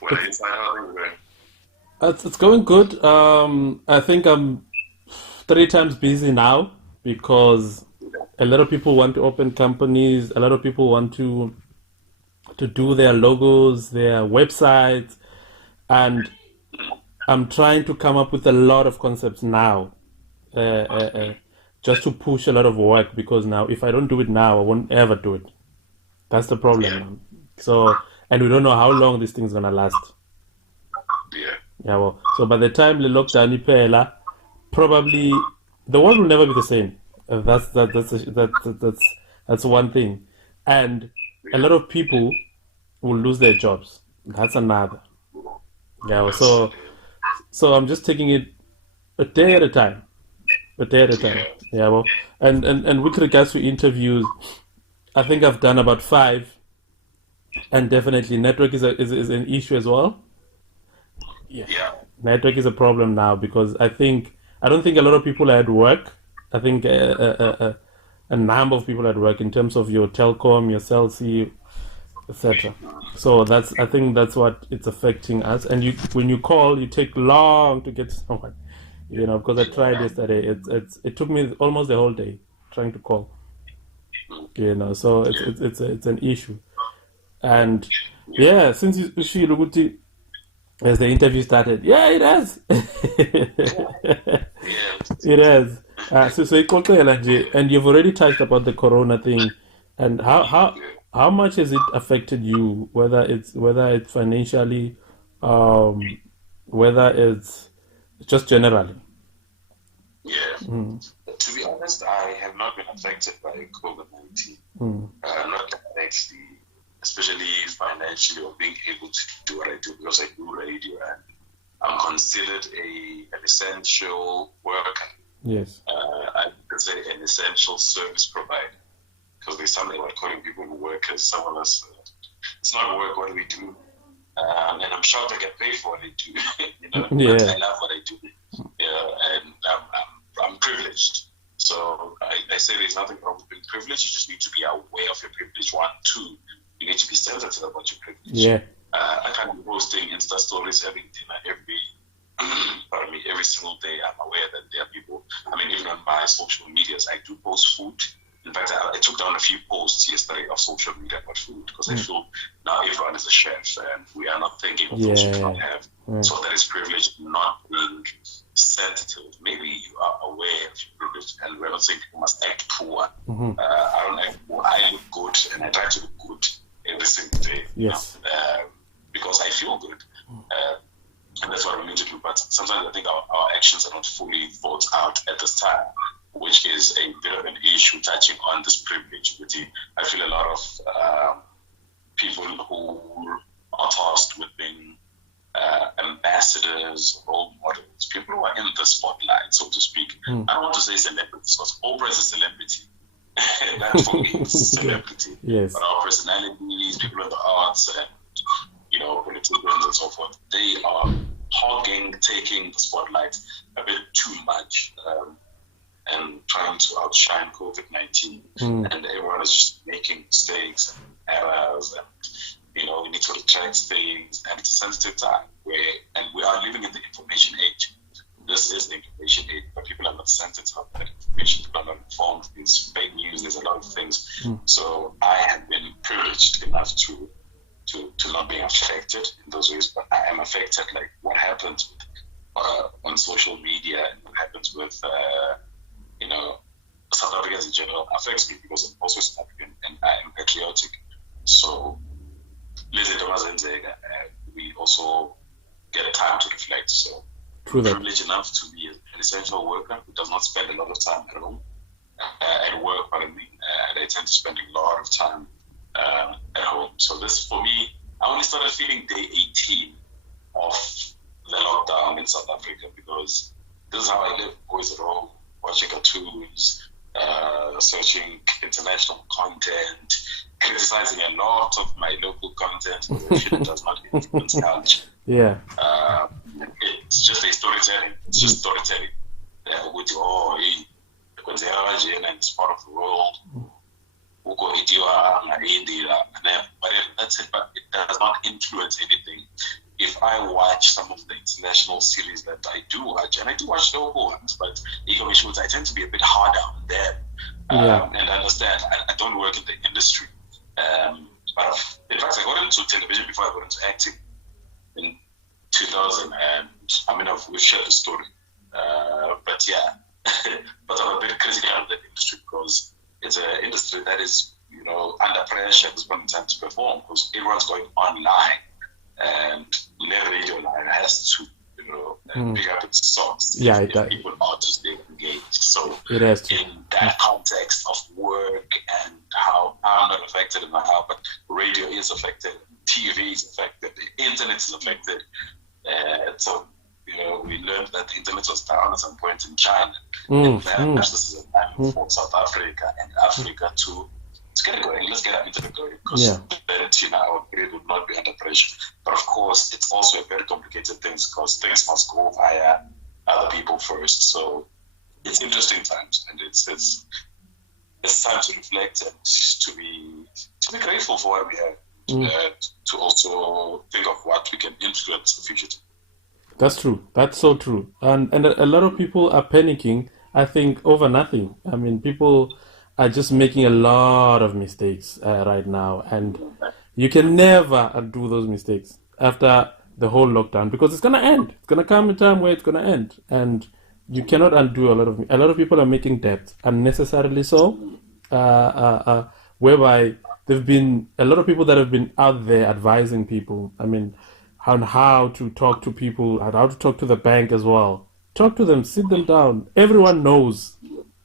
When I inside out anyway. It's going good. I think I'm three times busy now because a lot of people want to open companies. A lot of people want to do their logos, their websites, and I'm trying to come up with a lot of concepts now, uh, uh, uh, just to push a lot of work because now if I don't do it now, I won't ever do it. That's the problem Yeah, now. So, and we don't know how long this thing's gonna last. yeah, Yeah, well, so by the time the lockdown ipela, probably the world will never be the same. That's one thing, and a yeah. lot of people will lose their jobs. That's another. Yeah, well, That's so I'm just taking it a day at a time, a day at a time. yeah, Yeah, well, and with regards to interviews, I think I've done about five, and definitely network is an issue as well. Yeah, yeah, network is a problem now because I don't think a lot of people are at work. I think a number of people at work in terms of your telecom, your cell C, etc. So that's I think that's what it's affecting us. And you when you call, you take long to get someone. You know, because I tried yeah. yesterday. It took me almost the whole day trying to call. You know, so Yeah. it's an issue. And Yeah. yeah, since you see Luguti as the interview started, yeah, it has. Yeah. It has. So ixoxela nje, Yeah. and you've already touched about the corona thing, and Yeah. how much has it affected you? Whether it's financially, um, whether it's just generally. Yeah. Mm, To be honest, I have not been affected by COVID-19. mm, Not directly, especially financially or being able to do what I do because I do radio and I'm considered an essential worker. yes. I could say an essential service provider because there's something about calling people workers. Some of us, it's not work what we do. And I'm shocked I get paid for what I do, but Yeah. I love what I do. Yeah, and I'm privileged. So I say there's nothing wrong with being privileged. You just need to be aware of your privilege. One, two, you need to be sensitive about your privilege. Yeah. I can't be posting Insta stories, having dinner pardon me, every single day. I'm aware that there are people. I mean, even on my social medias, I do post food. In fact, I took down a few posts yesterday of social media about food because I Mm, feel now everyone is a chef and we are not thinking of those who do not yeah. have. Yeah. So that is privilege, not being sensitive. Maybe you are aware of your privilege, and we're not saying people must act poor. Hmm. I don't act poor. I look good, and I try to look good every single day, Yes. because I feel good. And that's what we need to do. But sometimes I think our actions are not fully thought out at this time, which is a bit of an issue touching on this privilege. I feel a lot of people who are tasked with being ambassadors, role models, people who are in the spotlight, so to speak. Mm. I don't want to say celebrities because Oprah is a celebrity. That for me is Yeah. celebrity. Yes. But our personalities, people in the arts, and politicians and so forth, they are taking the spotlight a bit too much, and trying to outshine COVID-19. Mm. And everyone is just making mistakes and errors, and we need to retract things. And it's a sensitive time and we are living in the information age. This is the information age, but people are not sensitive to that information. People are not informed. There's fake news. There's a lot of things. Mm. So I have been privileged enough to not being affected in those ways, but I am affected. Like what happens on social media and what happens with South Africans in general affects me because I'm also South African and I am patriotic. So we also get time to reflect. So True I'm that. privileged enough to be an essential worker who does not spend a lot of time at home, at work, pardon me, and I tend to spend a lot of time at home. So this, for me, I only started feeling day 18 of the lockdown in South Africa because this is how I live, always at home, watching cartoons, searching international content, criticizing a lot of my local content because I feel it does not influence culture. Yeah. Uh, it's just a storytelling. It's just Mm. storytelling. With because and it's part of the world. But that's it. But it does not influence anything. if I watch some of the international series that I do watch, and I do watch local ones, but I tend to be a bit harder on them. And I understand, I don't work in the industry. But in fact, I got into television before I got into acting in 2000, and we've shared the story. But yeah, but I'm a bit critical of that industry because it's an industry that is, under pressure at this point in time to perform because everyone's going online, and the radio line has to, pick up its songs if people are to stay engaged. So it has to. In that context of work and how I'm not affected in my house, but radio is affected, TV is affected, the internet is affected. So, we learned that the internet was down at some point in China. And then this is a time for South Africa and Africa to get it going. Let's get our internet going because then, our period would not be under pressure. But of course, it's also a very complicated thing because things must go via other people first. So it's interesting times, and it's time to reflect and to be grateful for what we have, to also think of what we can influence the future. That's true. That's so true. And a lot of people are panicking, I think, over nothing. I mean, people are just making a lot of mistakes right now, and you can never undo those mistakes after the whole lockdown because it's gonna end. It's gonna come a time where it's gonna end, and you cannot undo a lot of people are making debt unnecessarily so, whereby there've been a lot of people that have been out there advising people. I mean, on how to talk to people, and how to talk to the bank as well. Talk to them, sit them down. Everyone knows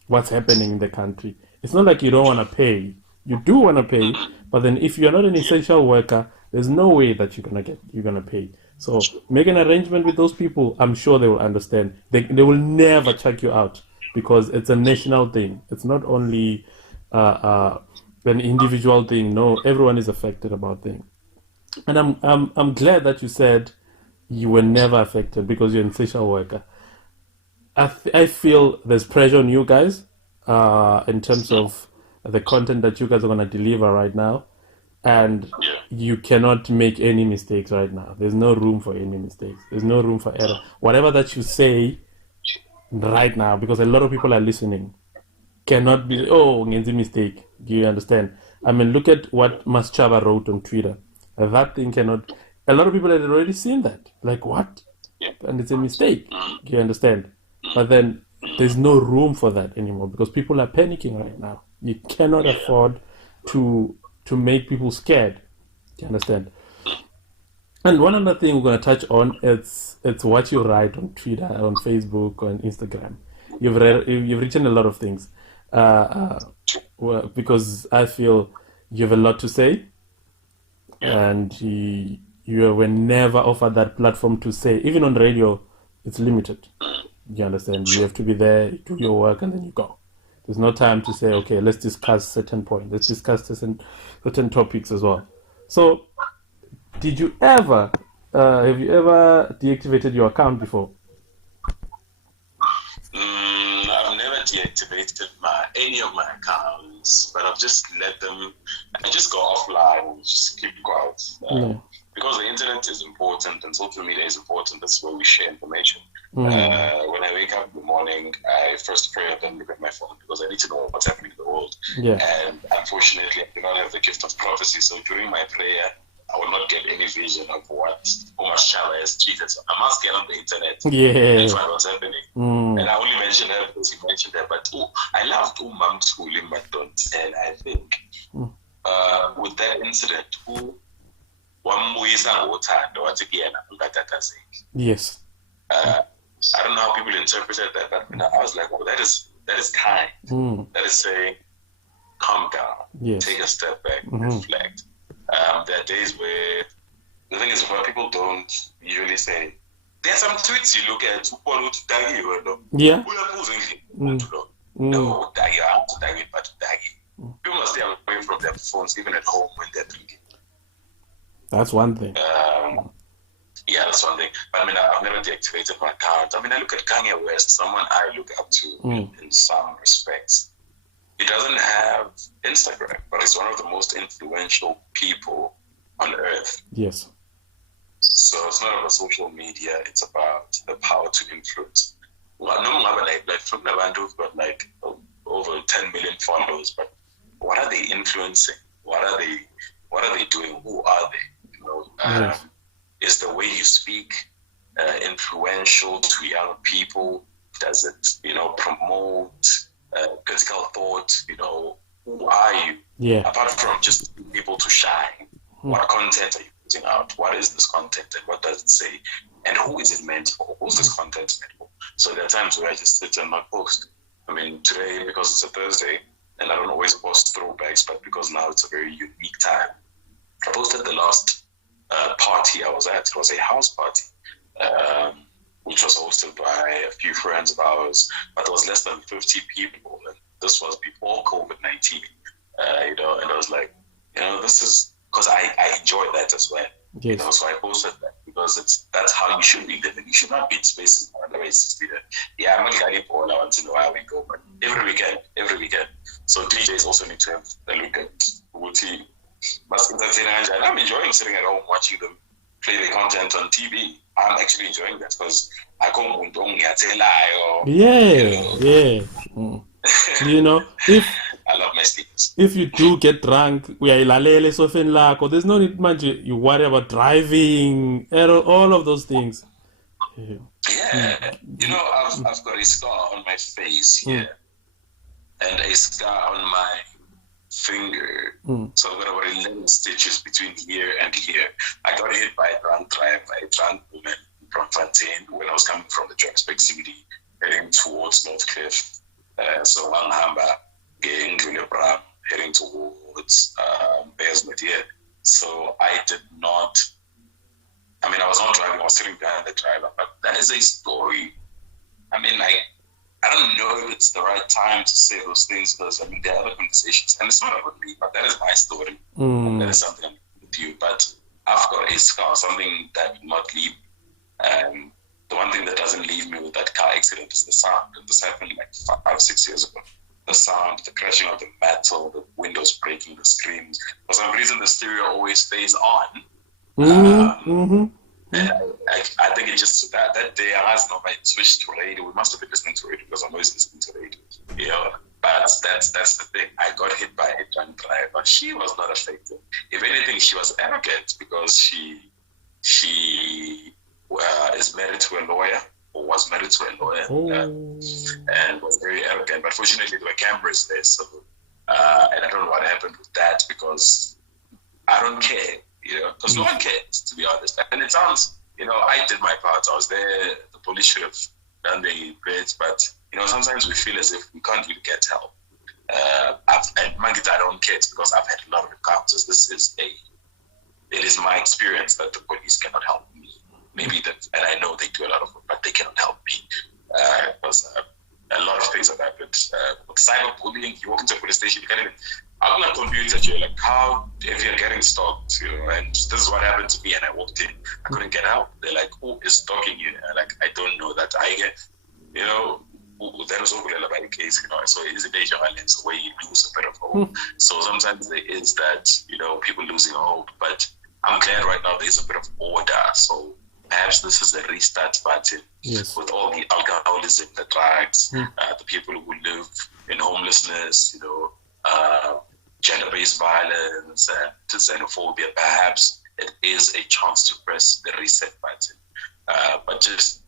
what's happening in the country. It's not like you don't want to pay. You do want to pay, but then if you're not an essential worker, there's no way that you're gonna pay. So make an arrangement with those people. I'm sure they will understand. They will never check you out because it's a national thing. It's not only an individual thing. No, everyone is affected about things. And I'm glad that you said you were never affected because you're an essential worker. I feel there's pressure on you guys in terms of the content that you guys are going to deliver right now. And you cannot make any mistakes right now. There's no room for any mistakes. There's no room for error. Whatever that you say right now, because a lot of people are listening, cannot be, ngenzi mistake. Do you understand? I mean, look at what Maschava wrote on Twitter. That thing cannot... A lot of people had already seen that. Like, what? And it's a mistake. Do you understand? But then there's no room for that anymore because people are panicking right now. You cannot afford to make people scared. Do you understand? And one other thing we're going to touch on, it's what you write on Twitter, on Facebook, on Instagram. You've written a lot of things because I feel you have a lot to say. And you were never offered that platform to say. Even on radio, it's limited. You understand? You have to be there, do your work, and then you go. There's no time to say, okay, let's discuss certain points. Let's discuss certain topics as well. So, have you ever deactivated your account before? I've never deactivated any of my accounts, but I've just let them. I just go offline and just keep quiet because the internet is important and social media is important. That's where we share information. When I wake up in the morning, I first pray and then look at my phone because I need to know what's happening in the world. And unfortunately, I do not have the gift of prophecy. So during my prayer, I will not get any vision of what Chava has cheated. So I must get on the internet and find what's happening. And I only mentioned her because you mentioned her. But I loved Mam Tuli Madont. And I think with that incident, yes. I don't know how people interpreted that, but I was like, that is kind. That is saying, calm down, take a step back, reflect. There are days where the thing is, where people don't usually say, there are some tweets you look at, no, people must stay away from their phones, even at home when they're drinking. That's one thing. That's one thing. But I mean, I've never deactivated my account. I mean, I look at Kanye West, someone I look up to in some respects. He doesn't have Instagram, but he's one of the most influential people on earth. Yes. So it's not about social media, it's about the power to influence. Well, no more like from the band who've got like over 10 million followers, but what are they influencing? What are they doing? Who are they? You know, Yes. is the way you speak influential to young people? Does it, promote critical thought? Who are you? Yeah. Apart from just being able to shine, what content are you putting out? What is this content and what does it say? And who is it meant for? Who's this content meant for? So there are times where I just sit and not post. I mean, today, because it's a Thursday, and I don't always post throwbacks, but because now it's a very unique time, I posted the last party I was at. It was a house party, which was hosted by a few friends of ours, but there was less than 50 people. And this was before COVID-19, and I was like, this is, because I enjoy that as well. Yes. So I posted that because that's how you should be living. You should not be in spaces otherwise just be there. Yeah, I'm not going to ball once in a while we go, but every weekend. So DJs also need to have a look at Wuti. But I'm enjoying sitting at home watching them play the content on TV. I'm actually enjoying that because I come Yeah. If I love my sleeps. if you do get drunk, uyayilalela esofeni lakho. There's no need manje you worry about driving, all of those things. Yeah. I've got a scar on my face here and a scar on my finger. So I've got about 11 stitches between here and here. I got hit by a drunk woman from Fontaine when I was coming from the Johannesburg CBD heading towards Northcliffe. So Wanghamba, heading towards Bearsmith here. So I was not driving, I was sitting behind the driver, but that is a story. I don't know if it's the right time to say those things because there are other conversations, and it's not about me, but that is my story. That is something I'm with you. But I've got a scar, something that will not leave. The one thing that doesn't leave me with that car accident is the sound. And this happened like 5-6 years ago. The sound, the crashing of the metal, the windows breaking, the screams. For some reason, the stereo always stays on. And I think it just that day I switched to radio. We must have been listening to radio because I'm always listening to radio. But that's the thing. I got hit by a drunk driver. She was not affected. If anything, she was arrogant because she is married to a lawyer or was married to a lawyer and was very arrogant. But fortunately, there were cameras there, so and I don't know what happened with that because I don't care. Because no one cares, to be honest. And it sounds, I did my part. I was there. The police should have done their bit. But, sometimes we feel as if we can't really get help. And I don't care because I've had a lot of encounters. It is my experience that the police cannot help me. Maybe that, and I know they do a lot of work, but they cannot help me. Because a lot of things have happened. With cyberbullying, you walk into a police station, you can't even... I'm not confused that you're like, how if you're getting stalked, and this is what happened to me, and I walked in, I couldn't get out. They're like, who is stalking you? And like, I don't know that. I get, that was over by the case, so it is a danger violence where you lose a bit of hope. So sometimes there is that, people losing hope, but I'm glad right now there's a bit of order. So perhaps this is a restart button with all the alcoholism, the drugs, the people who live in homelessness, gender-based violence, to xenophobia. Perhaps it is a chance to press the reset button. But just,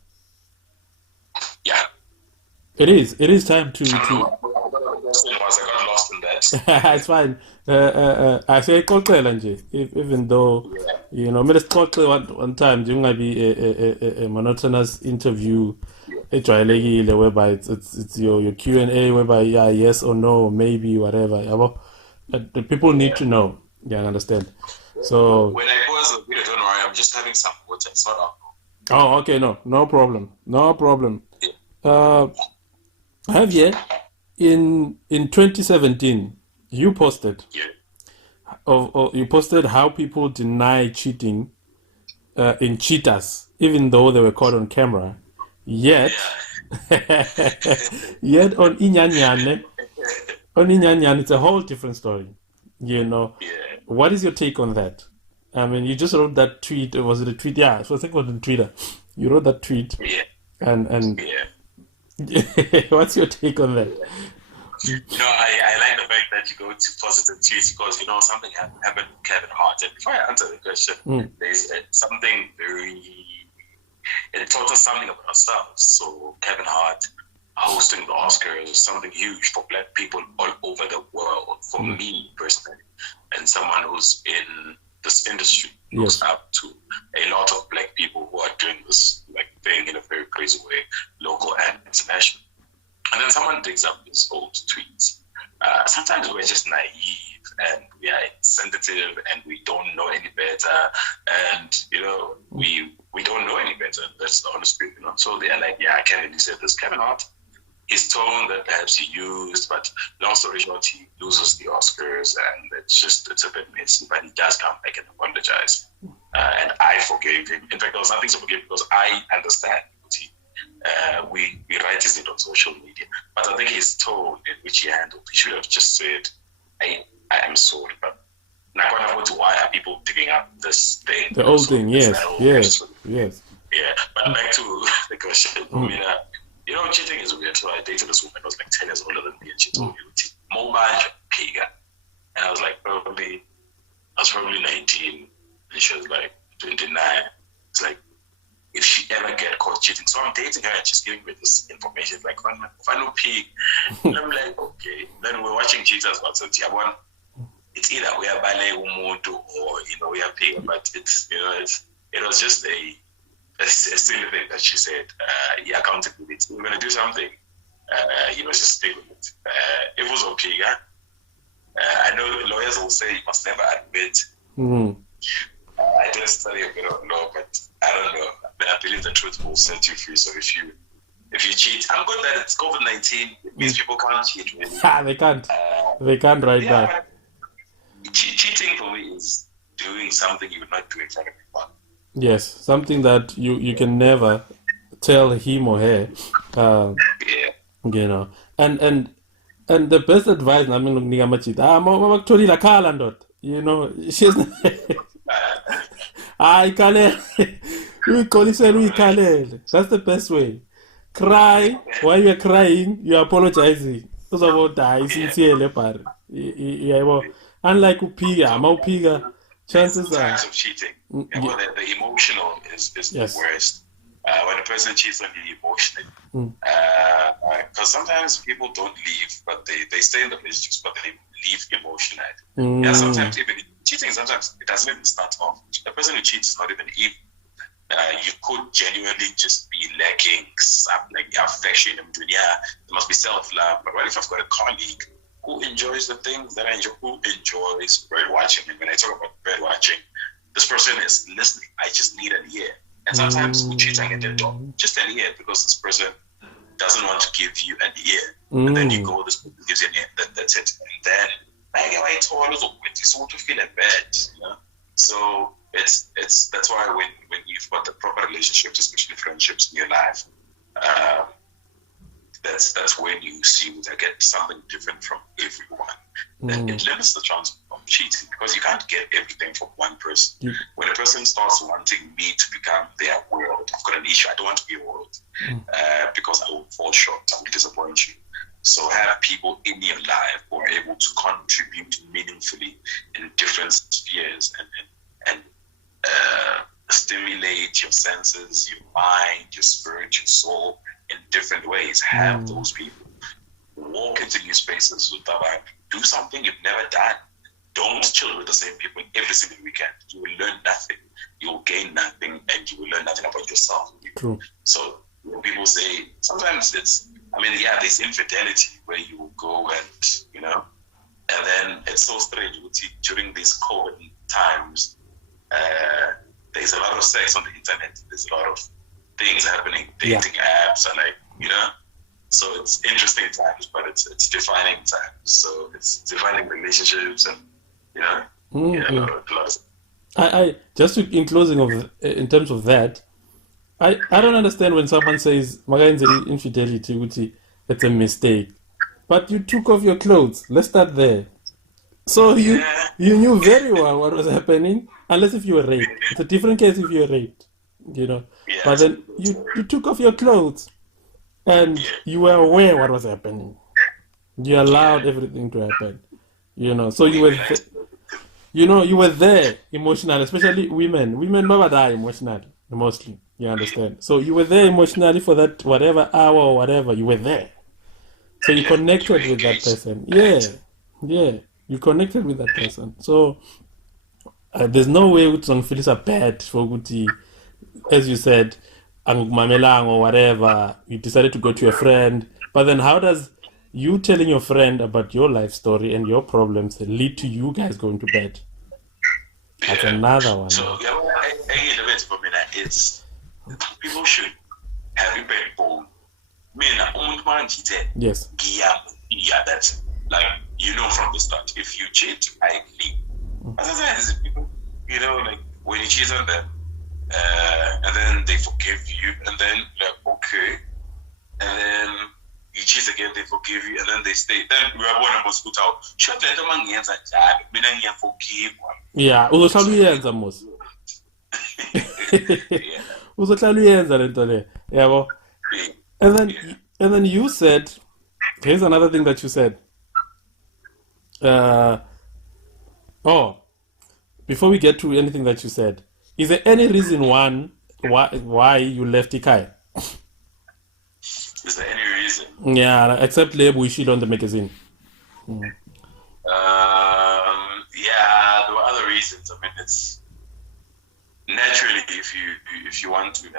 It is time to. I don't know what the question was. I got lost in that. It's fine. I say xoxela nje, even though mele sixoxe one time njengabi a monotonous interview ejwayelekile whereby it's your Q&A whereby yes or no, maybe, whatever. But the people need to know. Yeah, I understand. So when I pause the video, don't worry, I'm just having some water. It's not alcohol. Oh, okay, no problem. Yeah. Javier, in 2017, you posted you posted how people deny cheating in cheaters, even though they were caught on camera. Yet on Inyanyane, it's a whole different story. What is your take on that? I mean, you just wrote that tweet. Was it a tweet? Yeah, so I think it was on Twitter. You wrote that tweet, Yeah, and yeah. what's your take on that? I like the fact that you go to positive tweets because something happened to Kevin Hart. And before I answer the question, Mm. there's something it taught us something about ourselves. So Kevin Hart hosting the Oscars is something huge for Black people all over the world. For me personally, and someone who's in this industry looks Yes. up to a lot of Black people who are doing this thing in a very crazy way, local and international. And then someone digs up his old tweets. Sometimes we're just naive and we are insensitive and we don't know any better. And, we don't know any better. That's the honest truth, So they are like, yeah, Kevin, said this. Kevin Hart, his tone that perhaps he used, but long story short, he loses the Oscars and it's a bit messy, but he does come back and apologize. And I forgave him. In fact, there was nothing to forgive because I understand. We write it on social media, but I think his tone in which he handled, he should have just said, I am sorry, but why are people digging up this thing? The old thing, yes, yes, question. yes. Yeah, but back to the question. I mean, cheating is weird. So I dated this woman who was like 10 years older than me, and she told me, "Mobile piga," and I was probably 19, and she was like 29. It's like, if she ever get caught cheating. So I'm dating her and she's giving me this information like, final pig. And I'm like, okay. Then we're watching Cheaters on Tiawan. It's either we are ballet umuntu or we are pig, but it was just a silly thing that she said, accountability. We're gonna do something, just stick with it. It was okay, yeah. I know lawyers will say you must never admit. Mm-hmm. I didn't study a bit of law, but I don't know. I believe the truth will set you free. So if you cheat, I'm good that it's COVID-19. It means people can't cheat. Really. They can't. They can't right now. Cheating for me is doing something you would not do in front of people. Yes, something that you can never tell him or her. Yeah. And the best advice, I mean, nikunika machita. Makutholile khala ndoda. She's ikhalele. Uyixolisele uyikhalele. That's the best way. Cry while you're crying, you're apologizing. Uzobona isinsiyele bari. Yebo. Unlike uphika, chances are types of cheating. The emotional is yes. The worst. When a person cheats on you emotionally, because sometimes people don't leave, but they stay in the relationships, but they leave emotionally. Yeah, sometimes even cheating, sometimes it doesn't even start off. The person who cheats is not even evil. You could genuinely just be lacking affection. Yeah, there must be self-love. But what if I've got a colleague who enjoys the things that I enjoy, who enjoys bird watching? And when I talk about bird watching, this person is listening. I just need an ear. And sometimes we cheat and get just an ear because this person doesn't want to give you an ear. And then you go, this person gives you an ear, that's it. And then it's all to feel bad, So that's why when you've got the proper relationships, especially friendships in your life, that's when you see that get something different from everyone. It limits the chance of cheating because you can't get everything from one person. When a person starts wanting me to become their world, I've got an issue. I don't want to be a world because I will fall short. I will disappoint you. So have people in your life who are able to contribute meaningfully in different spheres and stimulate your senses, your mind, your spirit, your soul in different ways. Have those people. Walk into new spaces with them. Do something you've never done. Don't chill with the same people every single weekend. You will learn nothing. You will gain nothing, and you will learn nothing about yourself. True. So when people say, sometimes there's infidelity where you will go and then it's so strange. During these COVID times, there's a lot of sex on the internet. There's a lot of things happening, dating apps, and so it's interesting times, but it's defining times. So it's defining relationships, and a lot of close. I just in closing in terms of that, I don't understand when someone says "Magayenzeli infidelity," it's a mistake. But you took off your clothes. Let's start there. So you knew very well what was happening. Unless if you were raped. It's a different case if you were raped, you know. But Yes. then you took off your clothes and Yeah. you were aware what was happening. You allowed Yeah. everything to happen, you know. So you were, Maybe nice. you were there emotionally, especially women. Women never die emotionally, mostly. You understand? So you were there emotionally for that whatever hour or whatever. You were there. So you Yeah. You were connected with that engaged. person. Right. Yeah, yeah. You connected with that person. So there's no way ukuthi are bad for ukuthi, as you said, angikumamelanga or whatever. You decided to go to a friend, but then how does you telling your friend about your life story and your problems lead to you guys going to bed? That's Yeah. another one. So yeah, I for me that it's people should have a backbone. Me na umuntu manje Yes. yeah, that's like from the start. If you cheat, I leave. Sometimes people, like when you cheat on them, and then they forgive you, and then like okay, and then you cheat again, they forgive you, and then they stay. Then we are one of us put out. Sure, they don't want to forgive. Yeah, uzohlala uyenza mos. Yeah. Uzohlala uyenza lento le. Yabo. And then you said, here's another thing that you said. Oh, before we get to anything that you said, is there any reason why you left Ikai? Is there any reason? Yeah, except label issue on the magazine. Yeah, there were other reasons. I mean, it's naturally if you want to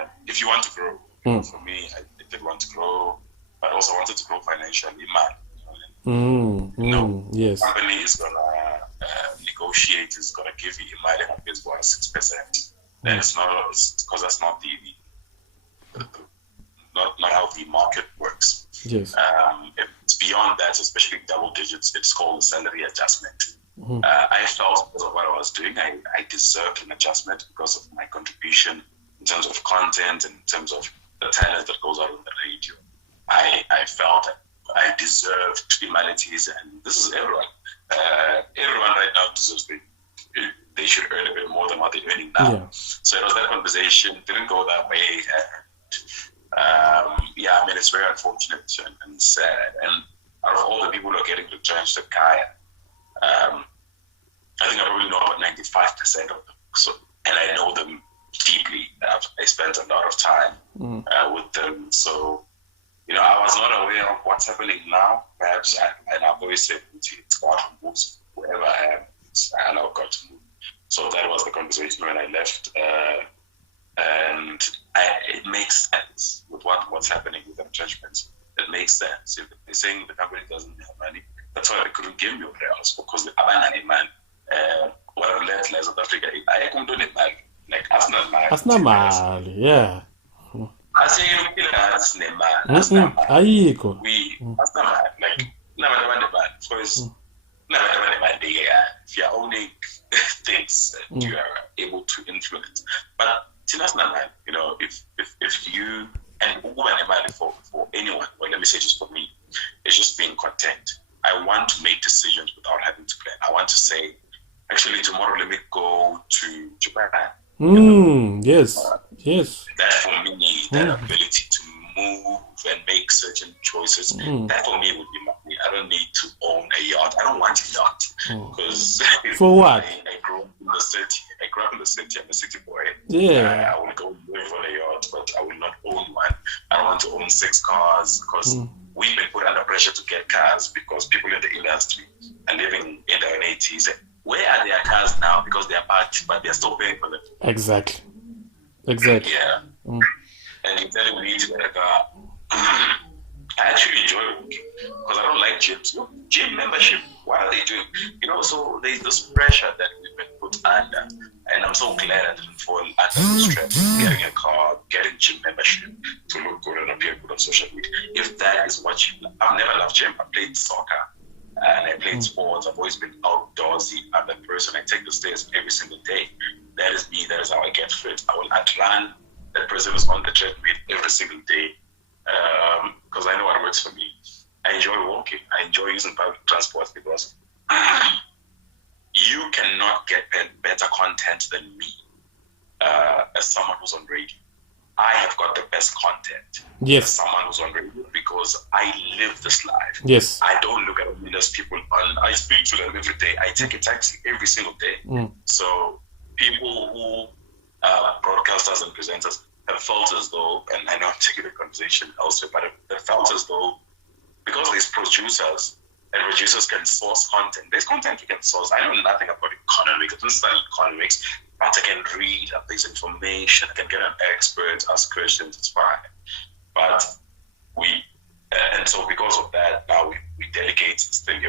grow. For me, I did want to grow, but also wanted to grow financially. Yes. Company is gonna negotiate, is gonna give you money is for 6%. Then it's not because that's not not how the market works. Yes. It's beyond that, especially double digits. It's called salary adjustment. I felt because of what I was doing, I deserved an adjustment because of my contribution in terms of content and in terms of the talent that goes out on the radio. I felt that I deserved humanities, and this is everyone. Everyone right now deserves they should earn a bit more than what they're earning now. Yeah. So it was that conversation, didn't go that way. I mean, it's very unfortunate and sad. And out of all the people who are getting retrenched at Kaya, I think I probably know about 95% of them. So, and I know them deeply. I spent a lot of time with them. So, I was not aware of what's happening now. Perhaps, and I've always said, it's God who moves wherever I am. I allow God to move. So that was the conversation when I left. And it makes sense with what's happening with the retrenchments. It makes sense. If they're saying the company doesn't have money, that's why they couldn't give me what else, because the abandoned man, what I've learned in South Africa, I can't do it like That's not mal, yeah. I say that's not mal. Ayiko. That's not mal. Like, never the man. Because if you're owning things that you are able to influence. But that's not mal. If you and for anyone, well, let me say just for me, it's just being content. I want to make decisions without having to plan. I want to say, actually, tomorrow let me go to Japan. Yes. Yes. That for me, that ability to move and make certain choices, that for me would be money. I don't need to own a yacht. I don't want a yacht. Because for what? I grew up in the city. I'm a city boy. Yeah. I will go live on a yacht, but I will not own one. I don't want to own 6 cars because we've been put under pressure to get cars because people in the industry are living in their 80s. Where are their cars now? Because they are parked, but they're still paying for them. Exactly. Yeah. And you tell me we need to get a car. I actually enjoy working because I don't like gyms. Gym membership, what are they doing? So there's this pressure that we've been put under. And I'm so glad I didn't fall under the stress. Getting a car, getting gym membership to look good and appear good on social media. If that is what I've never loved gym. I played soccer and I played sports. I've always been outdoorsy. I'm that person. I take the stairs every single day. That is me. That is how I get fit. I will outrun that person who's on the treadmill every single day because I know what works for me. I enjoy walking. I enjoy using public transport because you cannot get better content than me as someone who's on radio. I have got the best content as someone who's on radio because I live this life. Yes. I don't look at those people I speak to them every day. I take a taxi every single day. So people who broadcasters and presenters have felt as though, and I know I'm taking the conversation elsewhere, but have felt as though because there's producers and producers can source content. There's content you can source. I know nothing about economics. I don't study economics, but I can read. There's information. I can get an expert, ask questions. It's fine. But and so because of that, now we delegate this thing.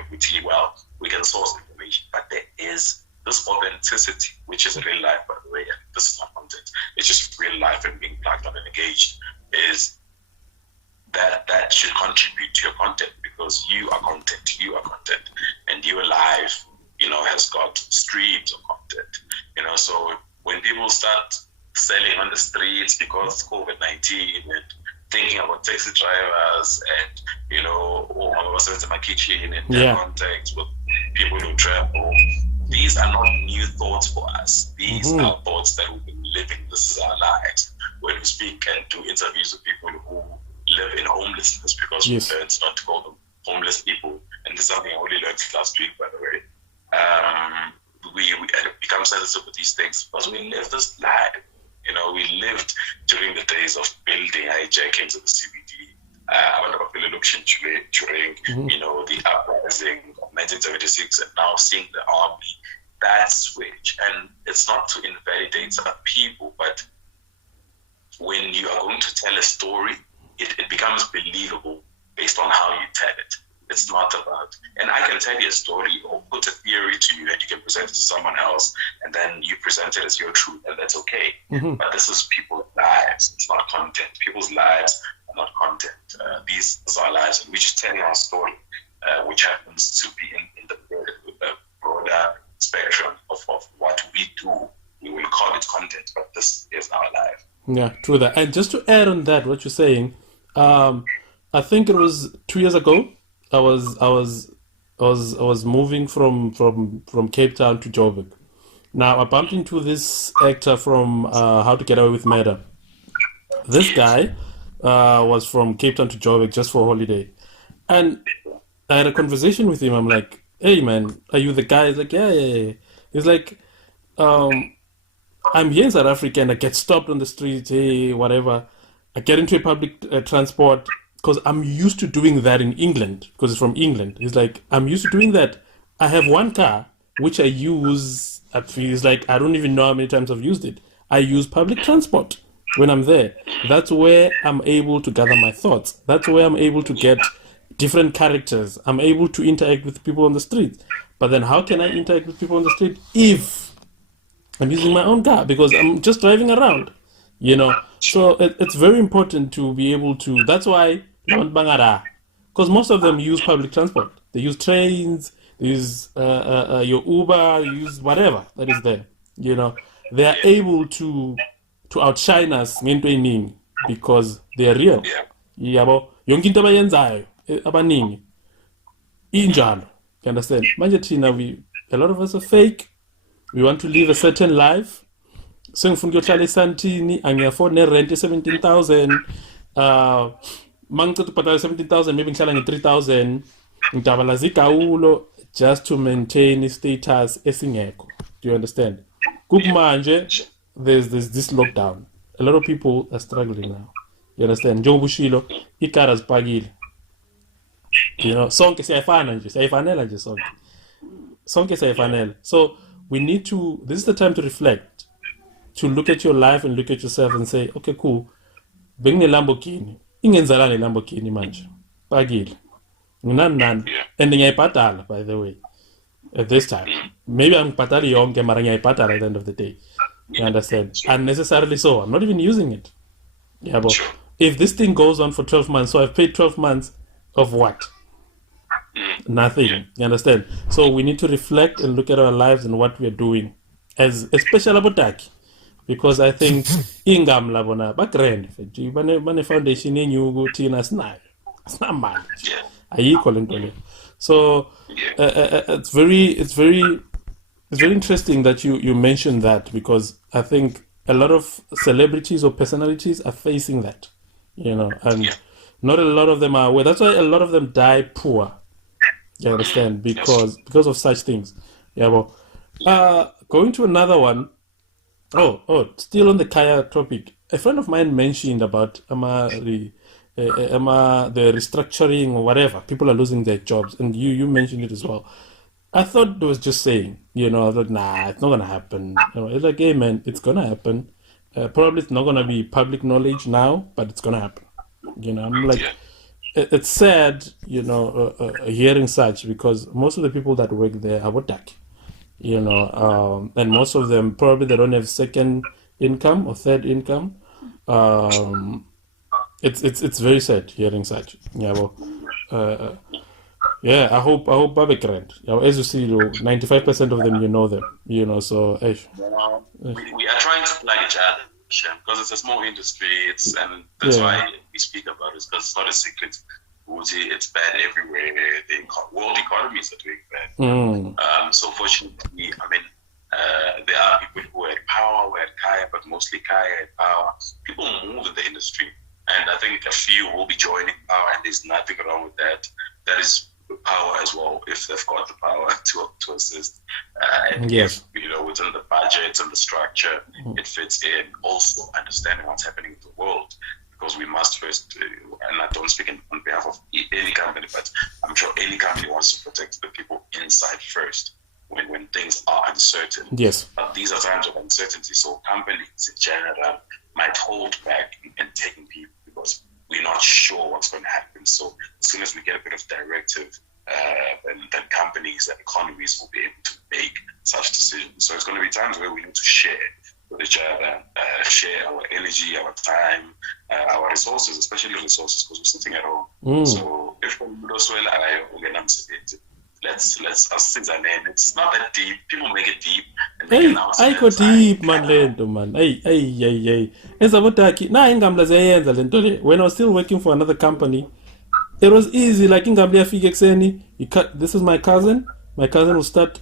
We can source information. But there is this authenticity, which is real life, by the way. And this is not content. It's just real life and being plugged on and engaged. Is that should contribute to your content because you are content, and your life, has got streams of content, so when people start selling on the streets because COVID-19 and thinking about taxi drivers and, in my kitchen and their contacts with people who travel, these are not new thoughts for us. These are thoughts that we've been living. This is our lives. When we speak and do interviews with people who live in homelessness because we learned not to call them homeless people, and this is something I only learned last week, by the way. We become sensitive with these things because we live this life. We lived during the days of building hijackings of the CBD. I during the uprising of 1976, and now seeing the army, that switch. And it's not to invalidate some people, but when you are going to tell a story, it becomes believable based on how you tell it. It's not about, and I can tell you a story or put a theory to you that you can present it to someone else, and then you present it as your truth, and that's okay. But this is people's lives. It's not content. People's lives are not content. These are lives in which telling our story, which happens to be in the broader spectrum of what we do. We will call it content, but this is our life. Yeah, true that. And just to add on that, what you're saying, I think it was 2 years ago. I was moving from Cape Town to Joburg. Now I bumped into this actor from How to Get Away with Murder. This guy was from Cape Town to Joburg just for a holiday, and I had a conversation with him. I'm like, "Hey man, are you the guy?" He's like, "Yeah." He's like, "I'm here in South Africa and I get stopped on the street, hey, whatever. I get into a public transport." Because I'm used to doing that in England, because it's from England. He's like, I'm used to doing that. I have one car, which I use, it's like, I don't even know how many times I've used it. I use public transport when I'm there. That's where I'm able to gather my thoughts. That's where I'm able to get different characters. I'm able to interact with people on the street. But then how can I interact with people on the street if I'm using my own car? Because I'm just driving around, So it's very important to be able to, that's why, because most of them use public transport. They use trains, they use your Uber, they use whatever that is there. They are able to outshine us because they are real. Yabo, yonke into abayenzayo abaningi injalo. You understand? Manje thina a lot of us are fake. We want to live a certain life. Sengifuna ukuyohlala eSandton, angiafford ne-rent 17,000. Mangicela ubhadala 17,000, maybe ngihlala nge-3,000. Ngidabalaza igawulo just to maintain status esingekho. Do you understand? Kumanje, there's this lockdown. A lot of people are struggling now. You understand? Njengoba ushilo, ikara zipakile. Sonke siyafanela nje sonke. Sonke siyafanela. So we need to, this is the time to reflect, to look at your life and look at yourself and say, okay, cool. Bengine Lamborghini. Ingenzalani Lamborghini manje. Pakile. Nginani. And ngiyayibhadala, by the way. At this time. Maybe I'm patali yonke mara ngiyayibhadala at the end of the day. You understand? Unnecessarily so. I'm not even using it. Yeah, but if this thing goes on for 12 months, so I've paid 12 months of what? Nothing. You understand? So we need to reflect and look at our lives and what we're doing. Especially about that. Because I think ingam labona bakrend bane foundation yenyuku thina sinayo sinamali ayikho lento le. So it's very It's very interesting that you mentioned that because I think a lot of celebrities or personalities are facing that, Yeah. and not a lot of them are aware. That's why a lot of them die poor. You understand? Yes. Because of such things. Yeah, well, Yeah. going to another one. Still on the Kaya topic. A friend of mine mentioned about the restructuring or whatever. People are losing their jobs, and you mentioned it as well. I thought it was just saying, I thought, nah, it's not gonna happen. It's like, hey man, it's gonna happen. Probably it's not gonna be public knowledge now, but it's gonna happen. I'm like, Yeah. it's sad, hearing such because most of the people that work there are Wodak, and most of them probably they don't have second income or third income. Um, it's very sad hearing such. Yeah, well, uh, yeah, I hope Babe grand. Yeah, as you see, 95% of them you know them. So We are trying to plug each other because it's a small industry. And that's yeah. why we speak about it because it's not a secret. It's bad everywhere. The world economy is doing bad. Mm, So fortunately, I mean, there are people who had power, who had Kaya, but mostly Kaya had power. People move in the industry, and I think a few will be joining power, and there's nothing wrong with that. That is power as well, if they've got the power to assist. And if, yes. within the budget and the structure, it fits in, also understanding what's happening in the world. Because we must first, and I don't speak on behalf of any company, but I'm sure any company wants to protect the people inside first when things are uncertain. Yes. But these are times of uncertainty, so companies in general might hold back in taking people because we're not sure what's going to happen. So as soon as we get a bit of directive, then companies and economies will be able to make such decisions. So it's going to be times where we need to share with each other, share our energy, our time, our resources, especially resources, because we're sitting at home. So if let's us since our name. It's not that deep. People make it deep and make Hey, I got announcements. deep man lento man. Hey. Ezabotaki. Na ingamla zayenza lento le. When I was still working for another company, it was easy. Like ingamla yafika ekseni. This is my cousin. My cousin will start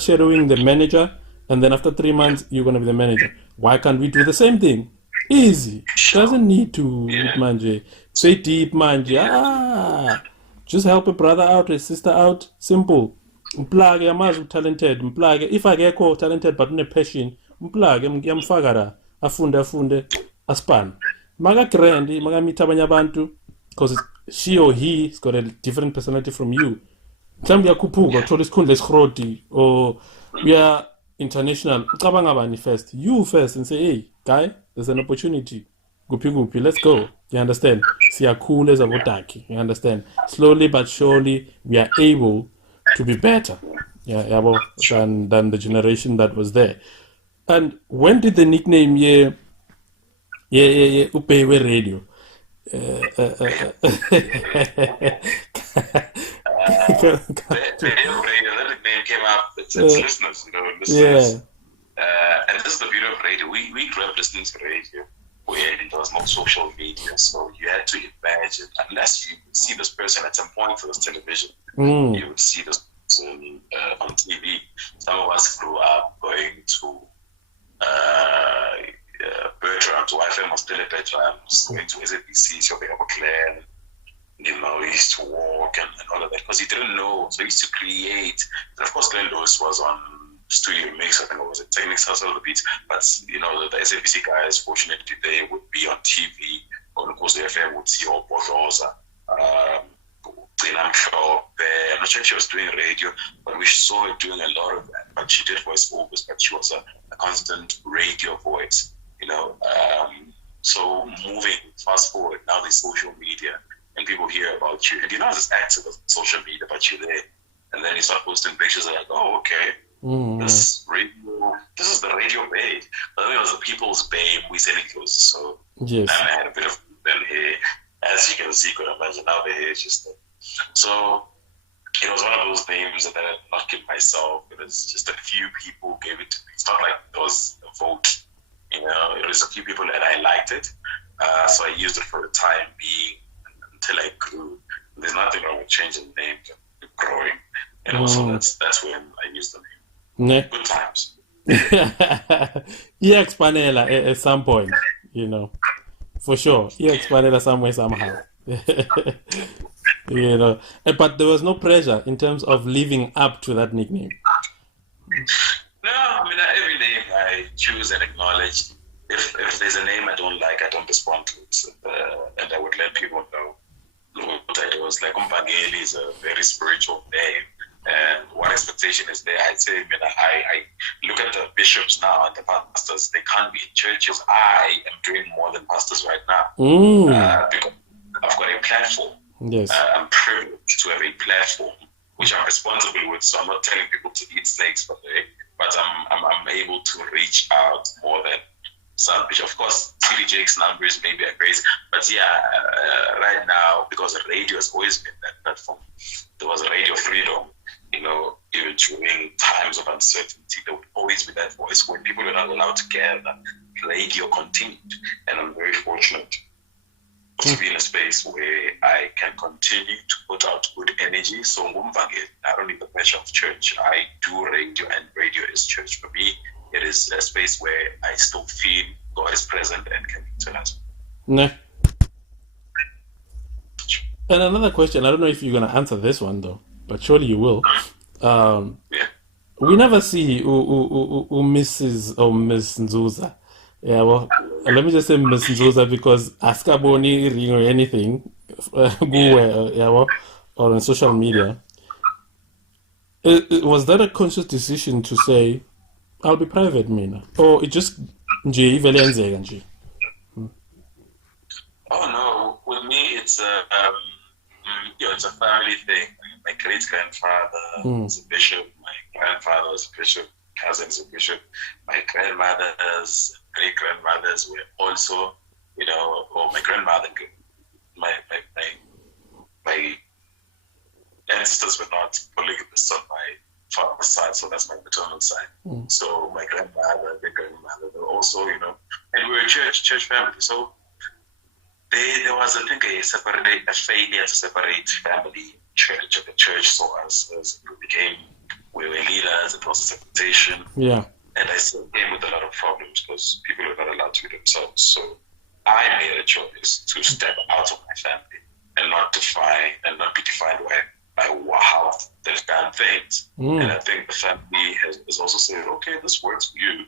shadowing the manager, and then after 3 months, you're gonna be the manager. Why can't we do the same thing? Easy. Sure. Doesn't need to Yeah. manje. Say deep manje. Yeah. Just help a brother out, a sister out. Simple. Mplage yamazi talented. Mplage if akekho talented but une-passion, mplage ngiyamfaka la. Afunde aspan. Maga grand, maga meet abanye abantu because she or he has got a different personality from you. Mhlawumbe uyakhuphuka uthola isikhundla esihrodi or we are international. Ucabanga bani first? You first and say, hey, guy, there's an opportunity. Gupi, let's go. You understand? Siyakhula as a votaki. You understand? Slowly but surely, we are able to be better. Yeah, than the generation that was there. And when did the nickname Upewe Radio? The name came up. It's listeners, listeners. And this is the beauty of radio. We grew up listening to radio where there was no social media, so you had to imagine, unless you see this person at some point for this television, you would see this person on TV. Some of us grew up going to Bertram's, YFM was still at Bertram's, going to SABC, shopping up a clan. He used to walk and all of that because he didn't know. So he used to create. And of course, Glenn Lewis was on Studio Mix, I think it was a Technics House of the Beats. But, the SABC guys, fortunately, they would be on TV. Or, of course, the FM would see all Bodoza. I'm not sure if she was doing radio, but we saw her doing a lot of that. But she did voiceovers, but she was a constant radio voice, So moving fast forward, now there's social media. And people hear about you, and you're not as active on social media, but you're there. And then you start posting pictures, and like, oh, okay, this is the radio babe. But then it was the people's babe. We said it close, so yes. I had a bit of them hair, as you can see. Could imagine now the hair is just there. So it was one of those names that I had not given myself. It was just a few people gave it to me. It's not like it was a vote. It was a few people that I liked it, so I used it for the time being. Until I grew. There's nothing wrong with changing the name, growing. And also that's when I used the name. Ne? Good times. EX Panela at some point, for sure. EX Panela somewhere, somehow. But there was no pressure in terms of living up to that nickname. No, I mean, every name I choose and acknowledge. If there's a name I don't like, I don't respond to it. And I would let people know what I do. It's like Mvangeli is a very spiritual name. And what expectation is there? I'd say, I look at the bishops now and the pastors, they can't be in churches. I am doing more than pastors right now. Because I've got a platform. Yes. I'm privileged to have a platform which I'm responsible with. So I'm not telling people to eat snakes per day, but I'm able to reach out more than some. Which of course, TD Jake's numbers maybe are crazy, but right now, because radio has always been that platform, there was a radio freedom. Even during times of uncertainty, there would always be that voice when people were not allowed to gather. Radio continued, and I'm very fortunate to be in a space where I can continue to put out good energy. So I don't need the pressure of church. I do radio, and radio is church. For me, it is a space where I still feel God is present and can interact. Nah. And another question, I don't know if you're going to answer this one though, but surely you will. We never see Mrs. or Miss Nzuza. Yeah, well, let me just say Miss Nzuza because Askaboni ring or anything, or on social media. Was that a conscious decision to say, I'll be private, Mina? Or it just nje? Oh no, with me it's it's a family thing. My great grandfather was a bishop. My grandfather was a bishop. Cousins a bishop. My grandmothers, great grandmothers were also, or my grandmother, my ancestors were not polygamists on my father's side, so that's my maternal side. So my grandmother, great grandmother, they were also, and we were a church family. So there was, I think, a failure to separate family, church, and the church saw us as we were leaders, it was a separation. Yeah. And I still came with a lot of problems because people were not allowed to be themselves. So I made a choice to step out of my family and not be defined by how they've done things. And I think the family has also said, okay, this works for you.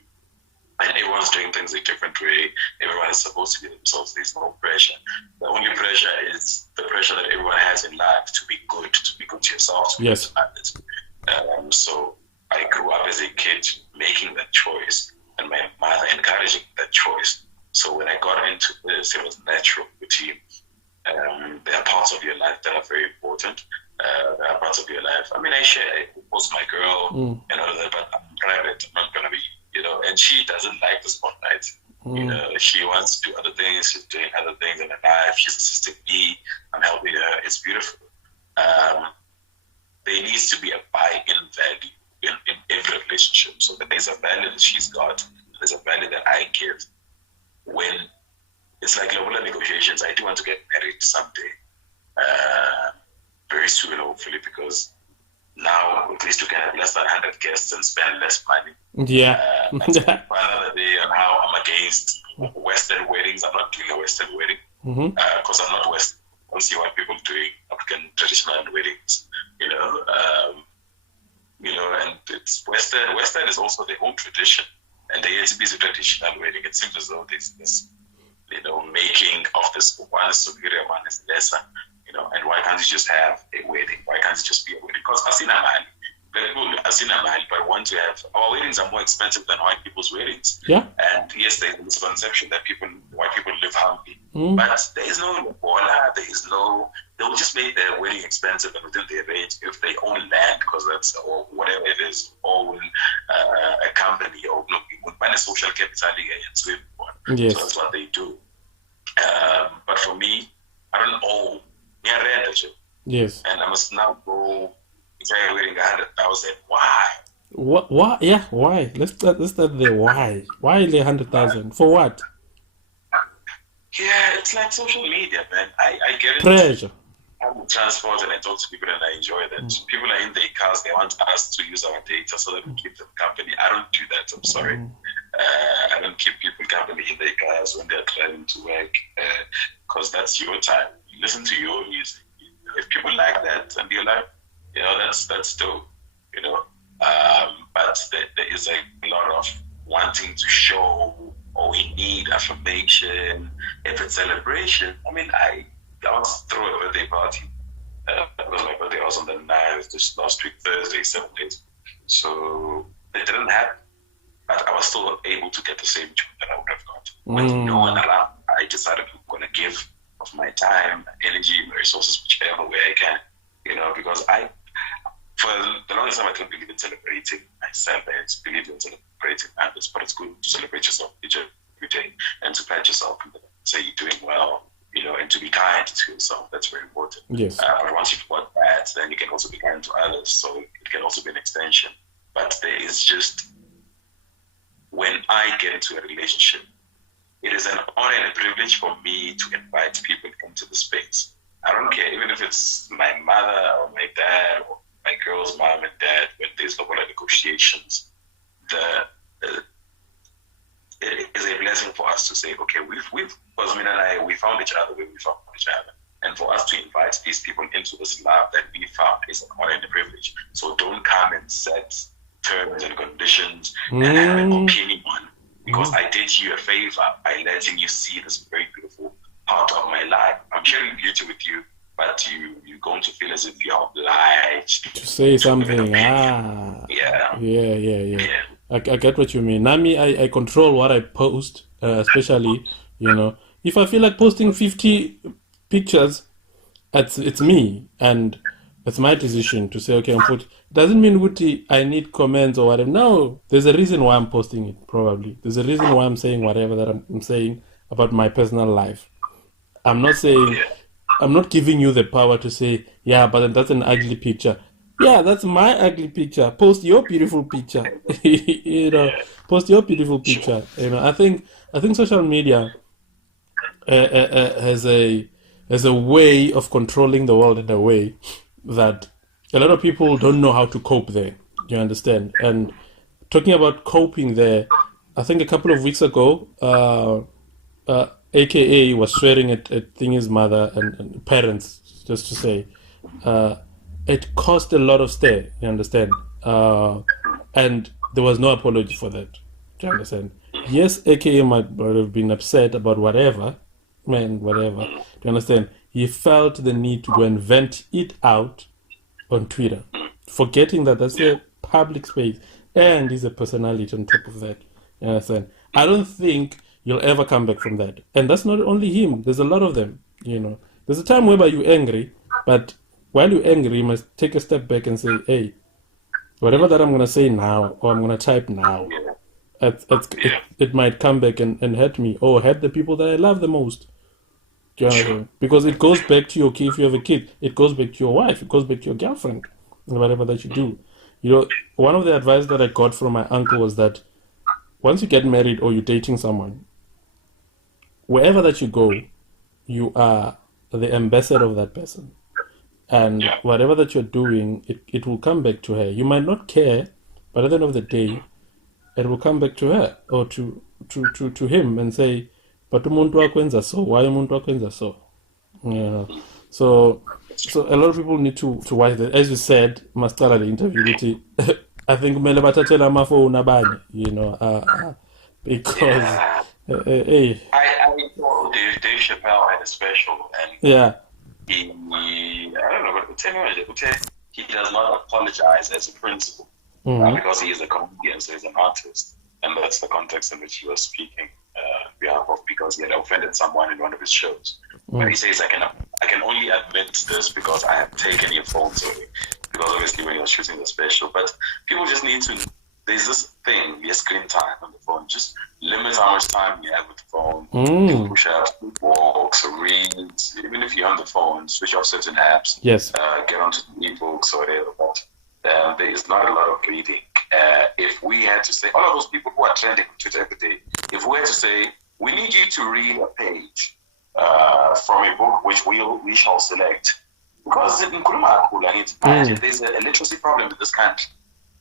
And everyone's doing things a different way. Everyone is supposed to be themselves. There's no pressure. The only pressure is the pressure that everyone has in life to be good to yourself, to be good to others. So I grew up as a kid making that choice and my mother encouraging that choice. So when I got into this, it was natural routine. There are parts of your life that are very important. There are parts of your life. I mean, I post my girl and all of that, but I'm private. I'm not going to be, and she doesn't like the spotlight. She wants to do other things. She's doing other things in her life. She's assisting me. I'm helping her. It's beautiful. There needs to be a buy-in value in every relationship. So that there's a value that she's got, there's a value that I give. When it's like global negotiations, I do want to get married someday, very soon, hopefully, because now at least you can have less than 100 guests and spend less money. Yeah. Another day on how I'm against Western weddings. I'm not doing a Western wedding because I'm not Western. I don't see what people doing African traditional weddings, and it's Western. Western is also their own tradition, and there is a traditional wedding. It seems as though there's this, making of this one is superior, one is lesser, and why can't you just have a wedding? Why can't it just be a wedding? Because but want to have, our weddings are more expensive than white people's weddings. Yeah. And yes, there's a misconception that white people live humbly. But there is no Ebola, they will just make their wedding expensive and within their range if they own land, because that's, or whatever it is, own a company, or a social capital and so on. Yes. So that's what they do. But for me, I don't own near rent. Yes. And I must now go. If I'm wearing 100,000, why? What? Why? Yeah, why? Let's start there. Why? Why 100,000? For what? Yeah, it's like social media, man. I get it. Pressure. transport and I talk to people and I enjoy that. People are in their cars, they want us to use our data so that we keep them company. I don't do that, I'm sorry. I don't keep people company in their cars when they're driving to work, because that's your time. You listen to your music. If people like that and you're like, that's dope, but there is a lot of wanting to show, or we need affirmation. If it's celebration, I mean, I want to throw a birthday party. Because my birthday was on the 9th, just last week, Thursday, 7 days. So it didn't happen, but I was still able to get the same tune that I would have got. With no one around, I decided I'm going to give of my time, energy, my resources, whichever way I can, because for the longest time, I didn't believe in celebrating myself. I believe in celebrating others, but it's good to celebrate yourself every day and to pat yourself and say you're doing well, and to be kind to yourself. That's very important. Yes. But once you've got that, then you can also be kind to others. So it can also be an extension. But there is just, when I get into a relationship, it is an honor and a privilege for me to invite people into the space. I don't care, even if it's my mother or my dad or my girl's mom and dad, when there's no negotiations, it is a blessing for us to say, okay, because Mina and I, we found each other when we found each other. And for us to invite these people into this love that we found is an honor and a privilege. So don't come and set terms and conditions and have an opinion on, because I did you a favor by letting you see this very beautiful part of my life. I'm sharing beauty with you, but you're going to feel as if you're obliged to say something. Yeah. I get what you mean. Nami, I control what I post, especially, if I feel like posting 50 pictures, it's me, and it's my decision to say, okay, doesn't mean Wuti, I need comments or whatever. No, there's a reason why I'm posting it, probably. There's a reason why I'm saying whatever that I'm saying about my personal life. I'm not giving you the power to say, yeah, but that's an ugly picture. Yeah, that's my ugly picture. Post your beautiful picture. Post your beautiful picture. I think social media has a way of controlling the world in a way that a lot of people don't know how to cope there. You understand? And talking about coping there, I think a couple of weeks ago, AKA was swearing at Thingy's mother and parents, just to say, it caused a lot of stir, you understand? And there was no apology for that, do you understand? Yes, AKA might have been upset about whatever, do you understand? He felt the need to go and vent it out on Twitter, forgetting that that's a public space, and he's a personality on top of that, you understand? I don't think you'll ever come back from that. And that's not only him, there's a lot of them, There's a time whereby you're angry, but while you're angry, you must take a step back and say, hey, whatever that I'm going to say now, or I'm going to type now, it might come back and hurt me, or hurt the people that I love the most. Do you know what I mean? Because it goes back to your kid. If you have a kid, it goes back to your wife, it goes back to your girlfriend, whatever that you do. One of the advice that I got from my uncle was that once you get married or you're dating someone, wherever that you go, you are the ambassador of that person. And whatever that you're doing, it will come back to her. You might not care, but at the end of the day, it will come back to her or to him and say, but umuntu wakwenza so, why umuntu wakwenza so? So a lot of people need to watch that. As you said, Mastala the interview, I think kumele bathathela amafoni abanye, because hey. I know Dave Chappelle had a special, and he I don't know, but he does not apologize as a principal because he is a comedian, so he's an artist, and that's the context in which he was speaking on behalf of, because he had offended someone in one of his shows. But he says, I can only admit this because I have taken your phones away, because obviously when you're shooting the special, but people just need to, there's this thing, your screen time on the phone, just limit how much time you have with the phone. Do push-ups, walks, reads, even if you're on the phone, switch off certain apps, yes, get onto the ebooks or whatever, but there is not a lot of reading. If we had to say, all of those people who are trending on Twitter every day, if we had to say, we need you to read a page from a book which we shall select, because in Kuruma, imagine there's a literacy problem in this country.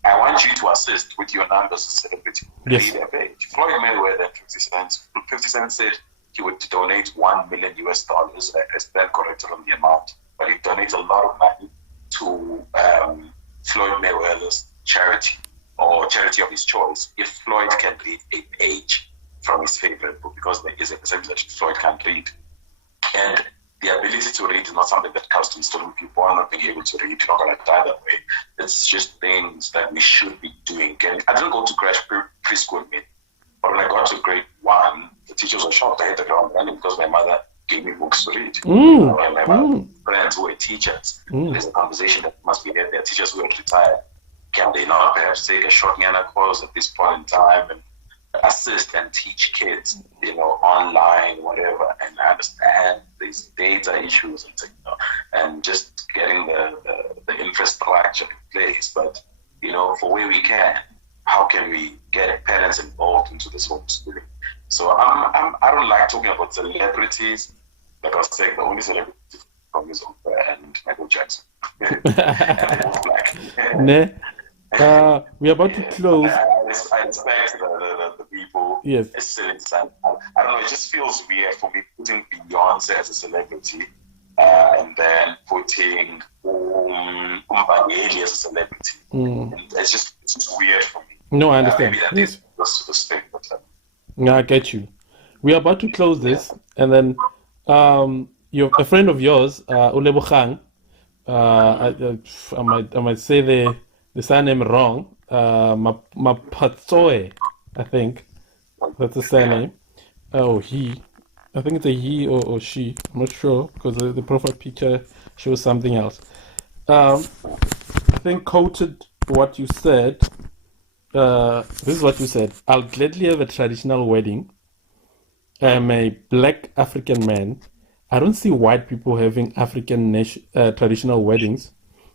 I want you to assist with your numbers as a celebrity. Yes. Their page. Floyd Mayweather, 50 Cent said he would donate $1 million US. I stand corrected on the amount, but he donates a lot of money to Floyd Mayweather's charity or charity of his choice. If Floyd can read a page from his favorite book, because there is a percentage that Floyd can't read, and the ability to read is not something that comes to student people are not being able to read. You're not going to die that way. It's just things that we should be doing. And I didn't go to crash preschool, but when I got to grade 1, the teachers were shocked. I hit the ground running because my mother gave me books to read. And my friends who were teachers. There's a conversation that must be there. There are teachers who are retired. Can they not perhaps take a short Yana course at this point in time and assist and teach kids, online, whatever, and understand these data issues and just getting the infrastructure in place. But for where we can, how can we get parents involved into this homeschooling? So I don't like talking about celebrities. Like I was saying, the only celebrity from his own and Michael Jackson, and they're both black. We're about to close. I respect the people. Yes. I don't know. It just feels weird for me putting Beyonce as a celebrity and then putting Mvangeli as a celebrity. And it's just weird for me. No, I understand. Maybe that is just the thing. No, I get you. We are about to close this, and then a friend of yours, Ulebo Khang, I might say the surname wrong. Mapatsoe, I think that's the surname. Oh, he. I think it's a he or she. I'm not sure because the profile picture shows something else. I think quoted what you said. This is what you said. I'll gladly have a traditional wedding. I'm a black African man. I don't see white people having African traditional weddings.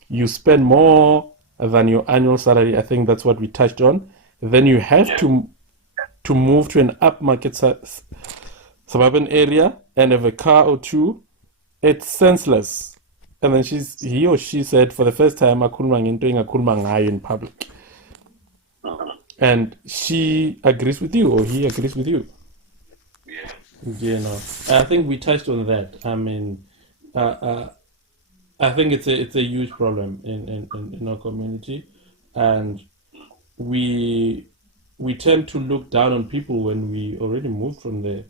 You spend more than your annual salary. I think that's what we touched on. Then you have to move to an upmarket suburban area and have a car or two. It's senseless. And then he or she said, for the first time, akhuluma in public. And she agrees with you, or he agrees with you. I think we touched on that. I mean, I think it's a huge problem in our community, and we tend to look down on people when we already moved from the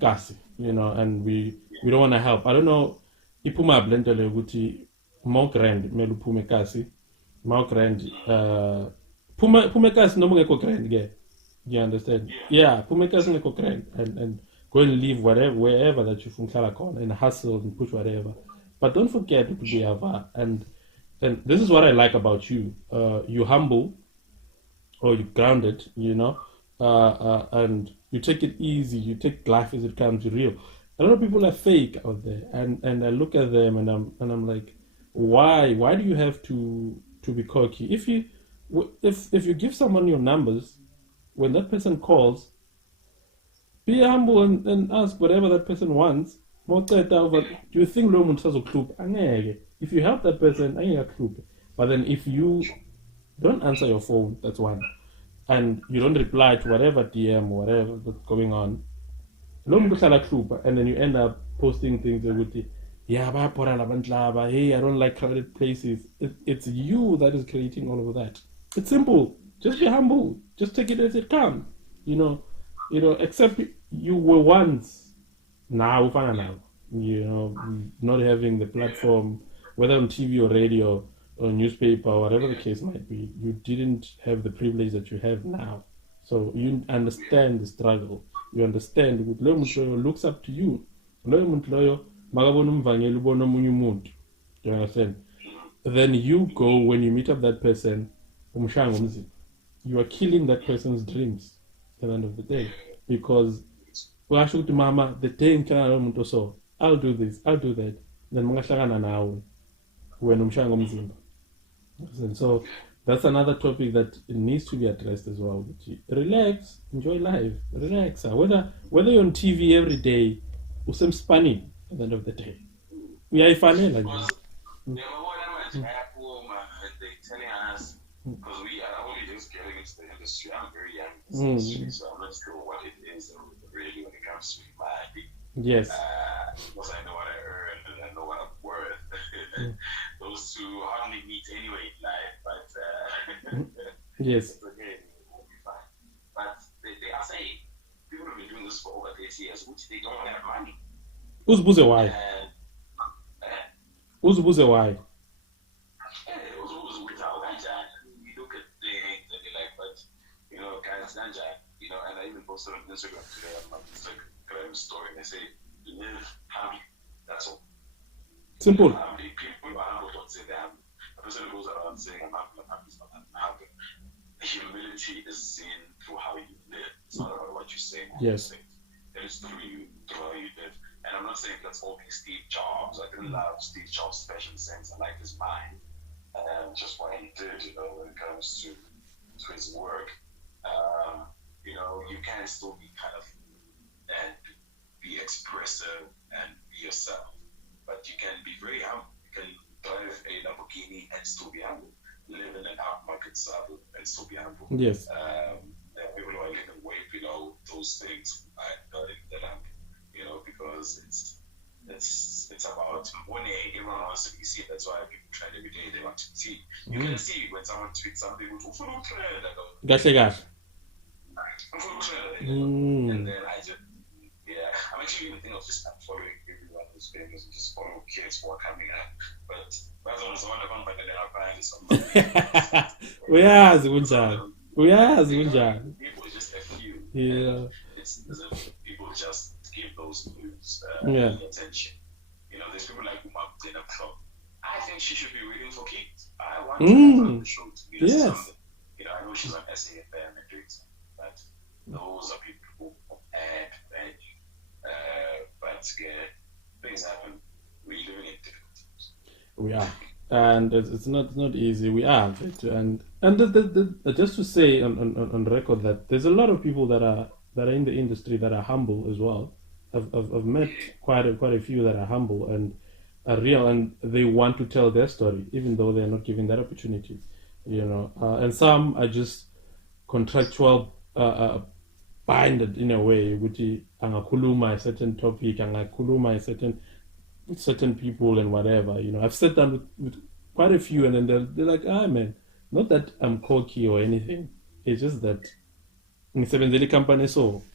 kasi, and we don't want to help. I don't know. Ipuma blendele guti more grand melu pume kasi, more grand. Pume kasi no more grand ge. You understand? Yeah, pume kasi no grand and go and live wherever that you from and hustle and push whatever. But don't forget to be ava. And this is what I like about you. You're humble, or you're grounded, and you take it easy. You take life as it comes, real. A lot of people are fake out there, and I look at them and I'm like, why do you have to be cocky? If you give someone your numbers, when that person calls, be humble and ask whatever that person wants. Do you think lo muntu sazokhlupa? If you help that person, but then if you don't answer your phone, that's one, and you don't reply to whatever DM or whatever that's going on, and then you end up posting things with hey, I don't like crowded places. It's you that is creating all of that. It's simple. Just be humble. Just take it as it comes. Except you were once. Now, not having the platform, whether on TV or radio or newspaper or whatever the case might be, you didn't have the privilege that you have now. So you understand the struggle. You understand what looks up to you. You understand? Then you go, when you meet up that person, you are killing that person's dreams at the end of the day. Because mama, the day I'll do this, I'll do that. Then when so that's another topic that needs to be addressed as well. Relax, enjoy life, relax. Whether you're on TV every day, usem spanning at the end of the day. We are funny like this. Yeah, but what am I Apple, and they telling us because we are only just getting into the industry. I'm very young in this industry, so I'm not sure what it is really when it comes to my Yes. because I know what I earn and I know what I'm worth. Those two hardly meet anyway in life, but Yes. it's okay, we'll be fine. But they are saying people have been doing this for over 30 years, which they don't have money. Uzibuze why? And Uzibuze why? it was always without that. You look at things and you're like, but guys, and I even posted on Instagram today on my Instagram story, and I say, live humbly. That's all. Simple. Humbly. People are humble, don't say that. A person who goes around saying, I'm humble, is not humble. Humility is seen through how you live. It's not about what you say. Yes. It is through how you live. And I'm not saying let's all be Steve Jobs. I didn't love Steve Jobs' fashion sense. I like his mind. Just what he did, when it comes to his work. You can still be kind of and be expressive and be yourself, but you can be very humble. You can drive a Lamborghini and still be humble. Live in an upmarket suburb and still be humble. Yes. People who are living way below those things are not that humble, because it's about money. Everyone wants to be seen. That's why people trend every day. They want to see. You can see when someone tweets something, and then I'm actually even thinking of just following everyone who's famous and just follow kids who are coming up. But that's almost one of them, but then I'll find something. Uyazi kunjani. People is just a few. Yeah. It's as if people just give those news attention. There's people like Umam Dinner Club. I think she should be reading for kids. I want to have on the show to be something. I know she's on SAFM and doing something, but those are people who add value. But things happen. We're living in difficult times. We are, and it's not easy. We are, and just to say on record that there's a lot of people that are in the industry that are humble as well. I've met quite a few that are humble and are real, and they want to tell their story, even though they're not given that opportunity. And some are just contractual binded in a way, which angakhuluma a certain topic, angakhuluma a certain people and whatever. I've sat down with quite a few, and then they're like, man, not that I'm cocky or anything. It's just that Mvangeli company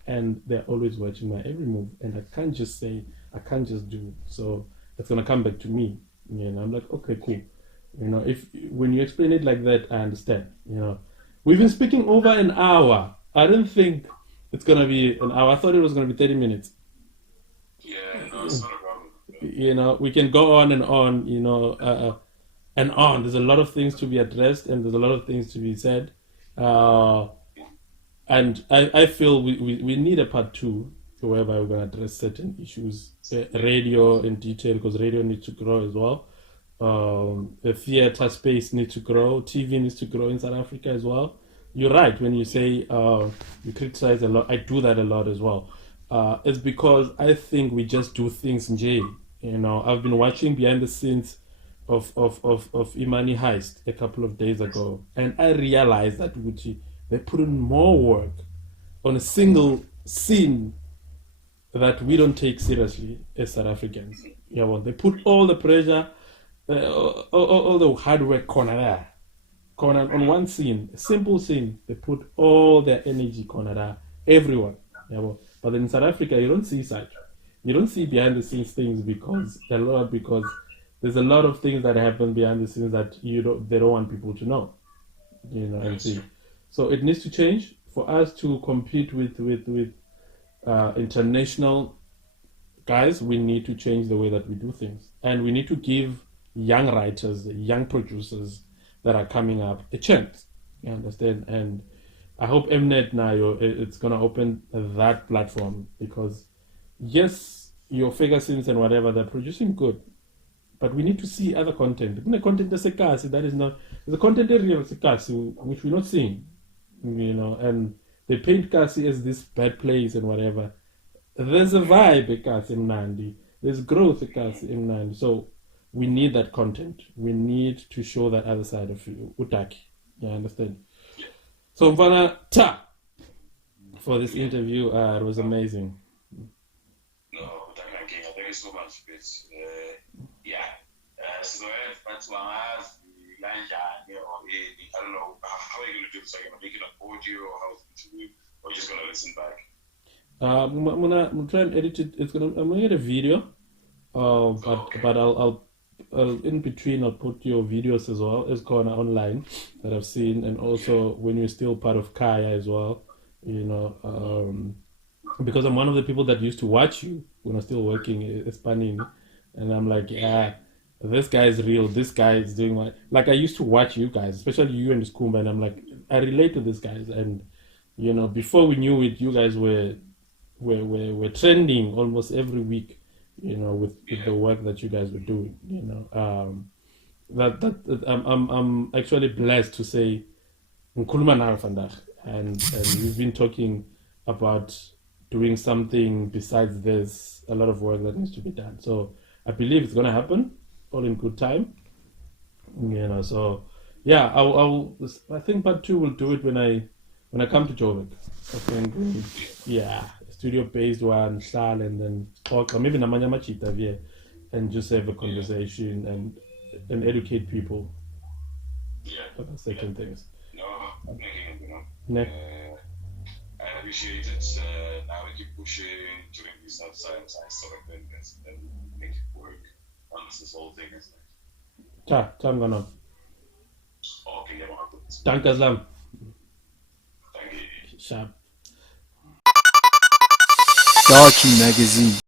and they're always watching my every move, and I can't just do. So it's gonna come back to me. I'm like, okay, cool. If when you explain it like that, I understand. We've been speaking over an hour. I didn't think it's gonna be an hour. I thought it was gonna be 30 minutes. Yeah, no, it's not a problem. We can go on and on. And on. There's a lot of things to be addressed, and there's a lot of things to be said. And I feel we need a part 2 whereby we're going to address certain issues. Radio in detail, because radio needs to grow as well. The theater space needs to grow. TV needs to grow in South Africa as well. You're right when you say you criticize a lot. I do that a lot as well. It's because I think we just do things in jail. I've been watching behind the scenes of Imani Heist a couple of days ago, and I realized that they put in more work on a single scene that we don't take seriously as South Africans. They put all the pressure, all the hard work corner there. On one scene, a simple scene, they put all their energy corner there, everyone. But then in South Africa, you don't see such. You don't see behind the scenes things because there's a lot of things that happen behind the scenes that they don't want people to know. And see. So it needs to change for us to compete with international guys. We need to change the way that we do things, and we need to give young writers, young producers that are coming up a chance. You understand? And I hope Mnet now it's gonna open that platform, because yes, your Fergusons and whatever, they're producing good, but we need to see other content. The content is that is not the content area of which we're not seeing. And they paint Kasi as this bad place and whatever. There's a vibe at Kasi in Nandi. There's growth at Kasi in Nandi. So we need that content. We need to show that other side of you. Utaki. You understand? Yeah. So Mfana ta for this interview. It was amazing. No, thank you so much, bitch. Yeah. So that's why I asked the line, I don't know, how are you going to do this? Are you going to make it an audio or how is it going to do? Or you're just going to listen back? I'm gonna try and edit it. I'm gonna get a video. But I'll in between I'll put your videos as well as going online that I've seen, and also when you're still part of Kaya as well, because I'm one of the people that used to watch you when I was still working as Panini, and I'm like, yeah, this guy is real. This guy is doing like I used to watch you guys, especially you and Skumba, and I'm like, I relate to these guys, and before we knew it, you guys were trending almost every week, with the work that you guys were doing. That I'm actually blessed to say ngikhuluma nawe vandaag, and we've been talking about doing something besides this, a lot of work that needs to be done. So I believe it's gonna happen, all in good time. So yeah, I think part two will do it when I come to Joburg. I think, yeah, studio based one, Shal, and then talk, or maybe Namanya Machita here, and just have a conversation and educate people about certain things. No, I'm making it, Ne? I appreciate it. Now we keep pushing during these tough times. I sort of invest and make it work once this whole thing is like. Ciao, Ganon. Okay, yeah, Danke, Islam. thank you. Sharp. Darky Magazine.